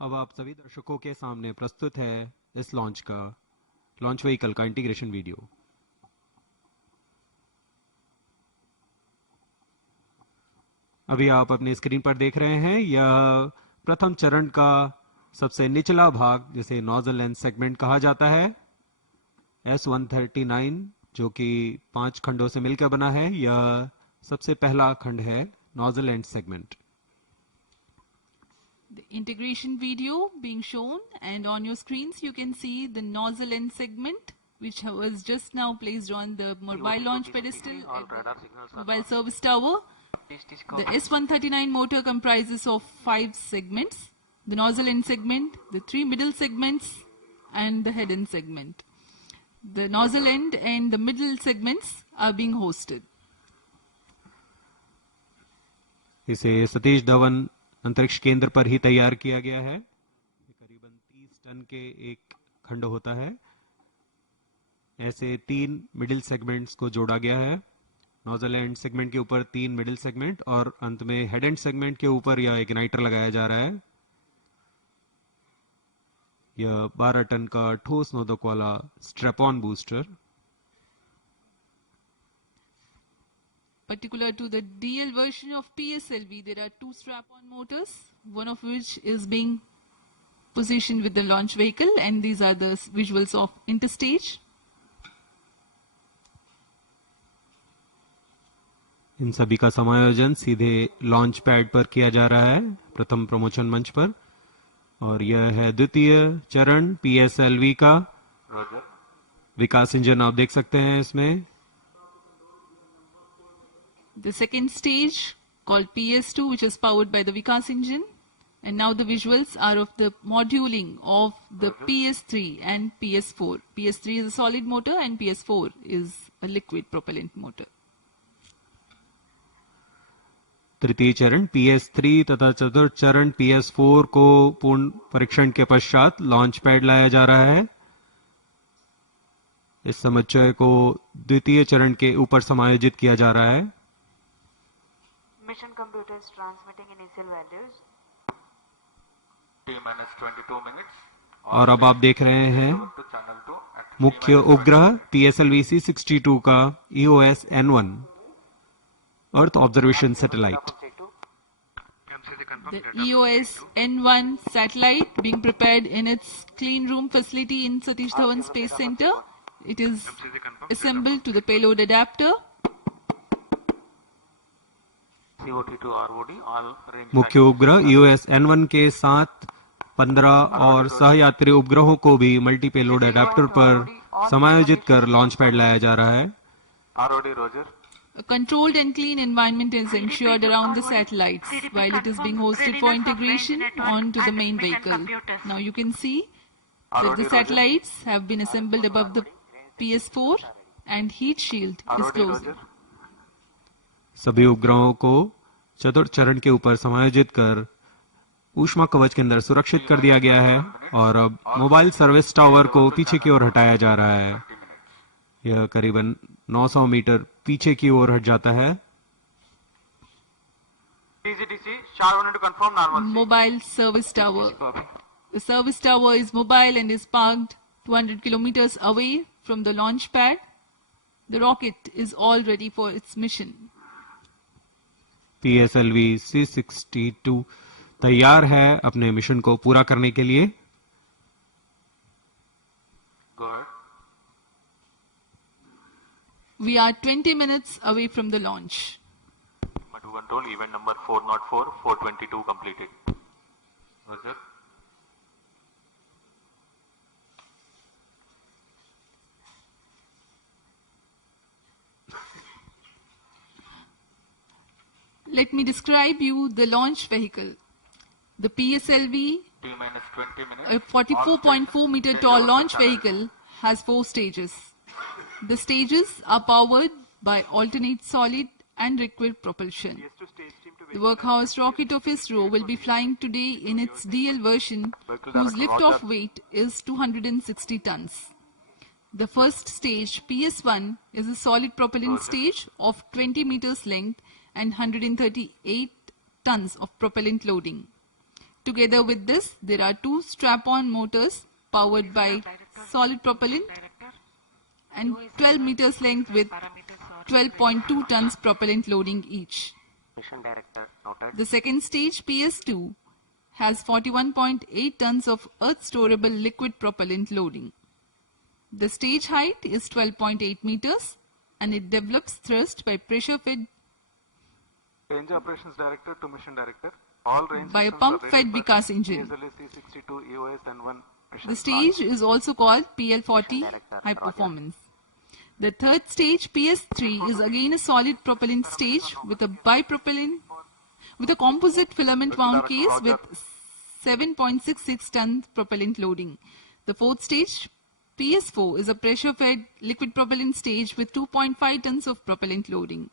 अब आप सभी दर्शकों के सामने प्रस्तुत है इस लॉन्च व्हीकल का इंटीग्रेशन वीडियो। अभी आप अपने स्क्रीन पर देख रहे हैं यह प्रथम चरण का सबसे निचला भाग जिसे नोजल एंड सेगमेंट कहा जाता है। S139 जो कि 5 खंडों से मिलकर बना है, यह सबसे पहला खंड है nozzle and segment. The integration video being shown, and on your screens you can see the nozzle end segment which was just now placed on the mobile launch pedestal at the mobile service tower. The S139 motor comprises of 5 segments: the nozzle end segment, the 3 middle segments and the head end segment. The nozzle end and the middle segments are being hosted. इसे सतीश धवन अंतरिक्ष केंद्र पर ही तैयार किया गया है। करीबन 30 ton के एक खंड होता है। ऐसे 3 मिडिल सेगमेंट्स को जोड़ा गया है। नोजल एंड सेगमेंट के ऊपर 3 मिडिल सेगमेंट और अंत में हेड एंड सेगमेंट के ऊपर यह इग्नाइटर लगाया जा रहा है। यह 12 टन का ठोस नोदक वाला strap on booster. Particular to the DL version of PSLV, there are 2 strap-on motors, one of which is being positioned with the launch vehicle, and these are the visuals of interstage. इन सभी का समायोजन सीधे launch pad पर किया जा रहा है, प्रथम प्रमोशन मंच पर। और यह है द्वितीय चरण PSLV का विकास इंजन, आप देख सकते हैं इसमें। The second stage called PS2, which is powered by the Vikas engine, and now the visuals are of the moduling of the PS3 and PS4. PS3 is a solid motor and PS4 is a liquid propellant motor. तृतीय चरण PS3 तथा चतुर्थ चरण PS4 को पूर्ण परीक्षण के पश्चात लॉन्च पैड लाया जा रहा है। इस समुच्चय को द्वितीय चरण के ऊपर समायोजित किया जा रहा है। Mission computer is transmitting initial values. T-22 minutes. और अब आप देख रहे हैं मुख्य उपग्रह PSLV-C62 का EOS N1 earth observation satellite. The EOS N1 satellite being prepared in its clean room facility in Satish Dhawan Space Center. It is assembled to the payload adapter. मुख्य उपग्रह EOS N1 के साथ 15 और सहयात्री उपग्रहों को भी multi payload adapter पर समायोजित कर लॉन्च पैड लाया जा रहा है। A controlled and clean environment is ensured around the satellites while it is being hosted for integration onto the main vehicle. Now you can see that the satellites have been assembled above the PS4 and heat shield is closing. सभी उपग्रहों को चतुर्थ चरण के ऊपर समायोजित कर ऊष्मा कवच के अंदर सुरक्षित कर दिया गया है और अब मोबाइल सर्विस टावर को पीछे की ओर हटाया जा रहा है। यह करीबन 900 मीटर पीछे की ओर हट जाता है। Mobile service tower. The service tower is mobile and is parked 200 kilometers away from the launch pad. The rocket is all ready for its mission. PSLV-C62 तैयार है अपने मिशन को पूरा करने के लिए। We are 20 minutes away from the launch. Madhu control, event number 404, 422 completed. Roger. Let me describe you the launch vehicle. The PSLV, T-20 minutes. a 44.4 meter tall launch vehicle, has 4 stages. The stages are powered by alternate solid and liquid propulsion. The workhorse rocket of ISRO will be flying today in its DL version, whose liftoff weight is 260 tons. The first stage, PS1, is a solid propellant stage of 20 meters length and 138 tons of propellant loading. Together with this, there are two strap-on motors powered by solid propellant and 12 meters length with 12.2 tons propellant loading each. Mission Director noted. The second stage, PS2, has 41.8 tons of earth-storable liquid propellant loading. The stage height is 12.8 meters and it develops thrust by pressure-fed Range Operations Director to Mission Director. All range by a systems are pump-fed ready for Vikas engine. PSLV C62 EOS and 1 mission. The stage is also called PL40 High Performance. The third stage, PS3, is again a solid propellant stage with a composite filament wound case with 7.66 tons propellant loading. The fourth stage, PS4, is a pressure-fed liquid propellant stage with 2.5 tons of propellant loading.